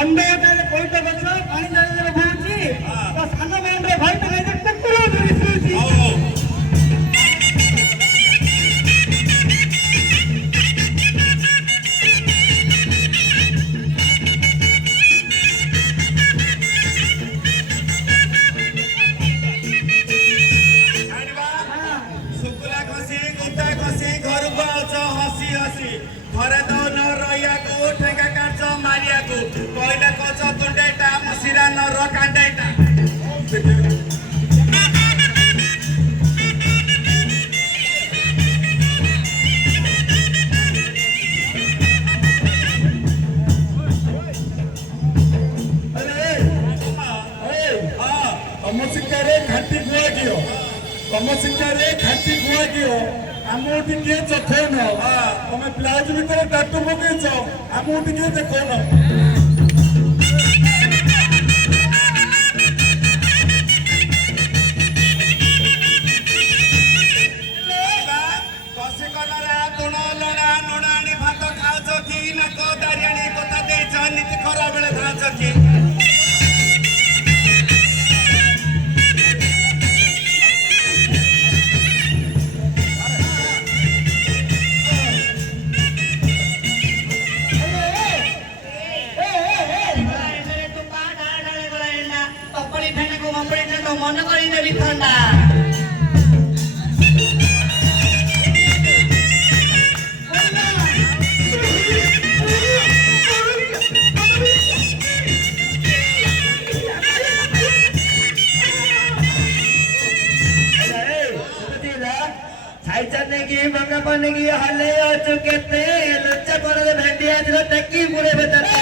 ବଣ୍ଡଟାରେ ପଇଠ ଗଛ ପାଣି ଜାଣିରେ ବହୁଛି ତ ସାନ ବ୍ୟାଣ୍ଡରେ ଭାଇଟା ନାହିଁ କୁକୁର ଧରି ଶୋଉଛି। घरे दौन रहिया ठेका काट्छ मारिया पहिला कच तुंडेटा मसिरा नर कांडेटा तम शिक्षारे घाटी गुआ कियो तम शिक्षारे घाटी गुआ कियो आमू टिके चखौन तुम ब्लाउज भितर टाटू पकईच आमू टिके देखौन कसे कलरा तुण लड़ा नुणाणी भात खाऊछ कि नाक दारियाणी कथा देछ नीति खरा बेले धाछ कि मन करदेवी ठंडा बंगा पानी की हले चुके लच्चा पर भेंडिया टकी पूरे बताते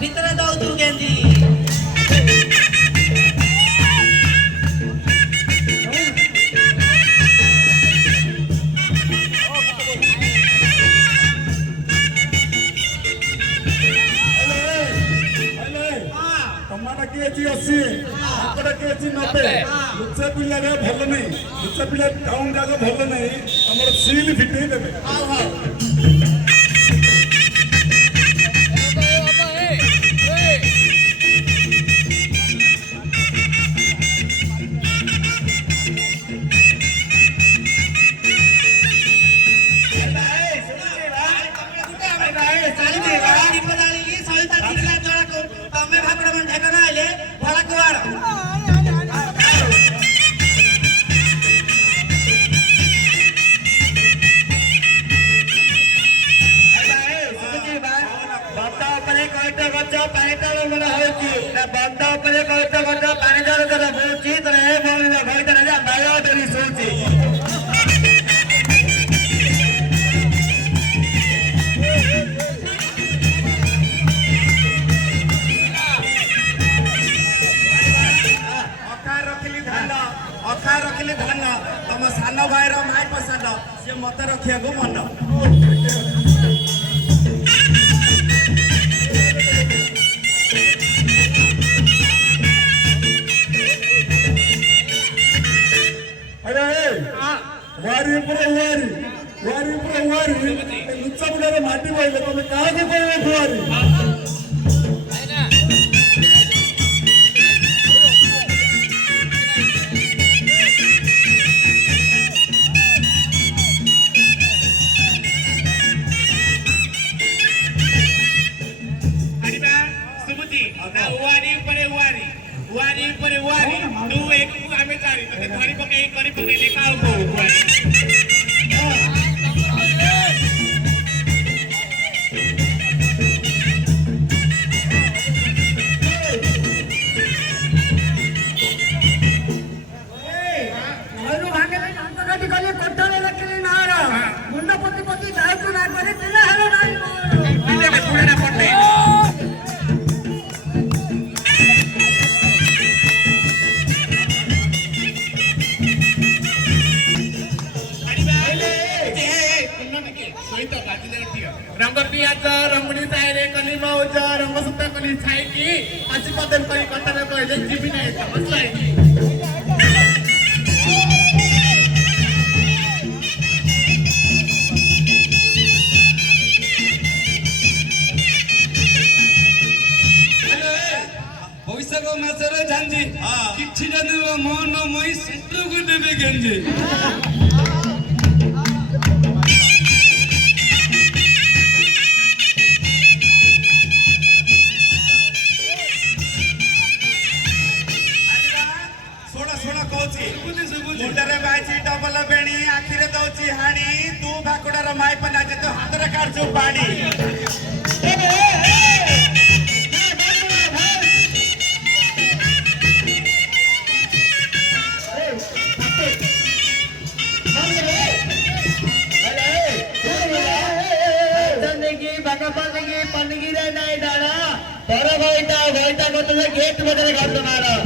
भीतर दौतु गेंदी टमाटा केजी 80 आकड़ा केजी 90 लुचा पिला रे भल नहीं लुचा पिला टाउन जाग भल नहीं हमर सील फिटई देबे रखिली धन तुम सान भाईर माई पसंद सी मत रखा मन वारी लुचा पिला माटी पाइले तुम क्या वारी तू एक आम्ही चारी धरी पकई देखा मुंड पति पति दायित्व ना करे पिला हेलो नाही ସହିତ ବାଜିଲେ ଠିଅ ରଙ୍ଗ ପିଆଜ ରଙ୍ଗୁଣୀ ସାଇରେ କଲି ମଉଜ ରଙ୍ଗ ସୂତା କଲି ଛାଇକି ଆଜି ପଦନ କରି କଟକ କହିଲେ ଯିବି ନାହିଁ ସମସ୍ତେ ବୈଶାଖ ମାସରେ ଝାଞ୍ଜି କିଛି ଯଦି ମନ ମଇ ଶତ୍ରୁକୁ ଦେବେ ଗେଞ୍ଜି ଶୁଣ କହୁଛି ମୁଣ୍ଡରେ ବାଇଛି ଡବଲ ବେଣୀ ଆଖିରେ ଦଉଛି ହାଣି ତୁ ଭାକୁଡାର ମାଇପ ନାଚେ ତୁ ହାତରେ କାଢୁଛୁ ପାଣି पन्नगी नहीं डाला पर भैटा भैटा को तुझे गेट बदल कर तुम्हारा